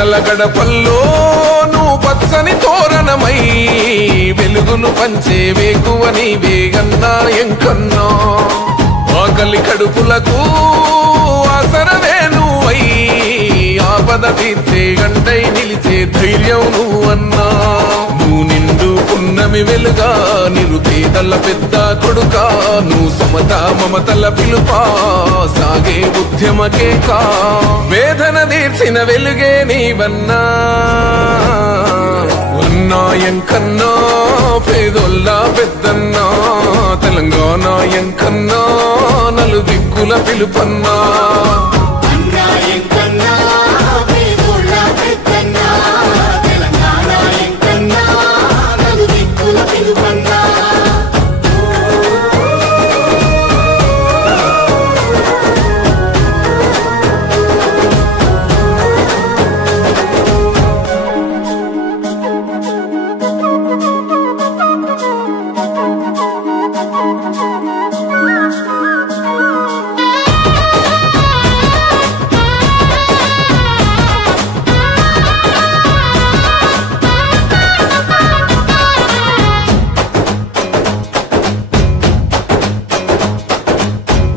పేదల గడపల్లో నువ్వు పచ్చని తోరణమై వెలుగును పంచే వేకువ నీవేగన్నా ఎంకన్నా ఆకలి కడుపులకు ఆసరవే నువ్వై ఆపద తీర్చే గంటై నిలిచే ధైర్యం నువ్వన్నా నువ్వు నిండు పున్నమి వెలుగా నిరుపేదల పెద్ద కొడుకా నువ్వు సమత మమతల పిలుపా సాగే ఉద్యమకేకా వేదన తీర్చిన వెలుగే నీవన్నా అన్నా ఎంకన్నా పేదోళ్ళ పెద్దన్నా తెలంగాణ ఎంకన్నా నలు దిక్కుల పిలుపన్నా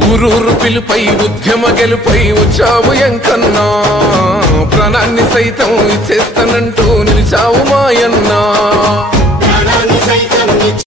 ఊరూరు పిలుపై ఉద్యమ గెలుపై వచ్చావు ఎంకన్నా ప్రాణాన్ని సైతం ఇచ్చేస్తానంటూ నిలిచావు మాయన్నా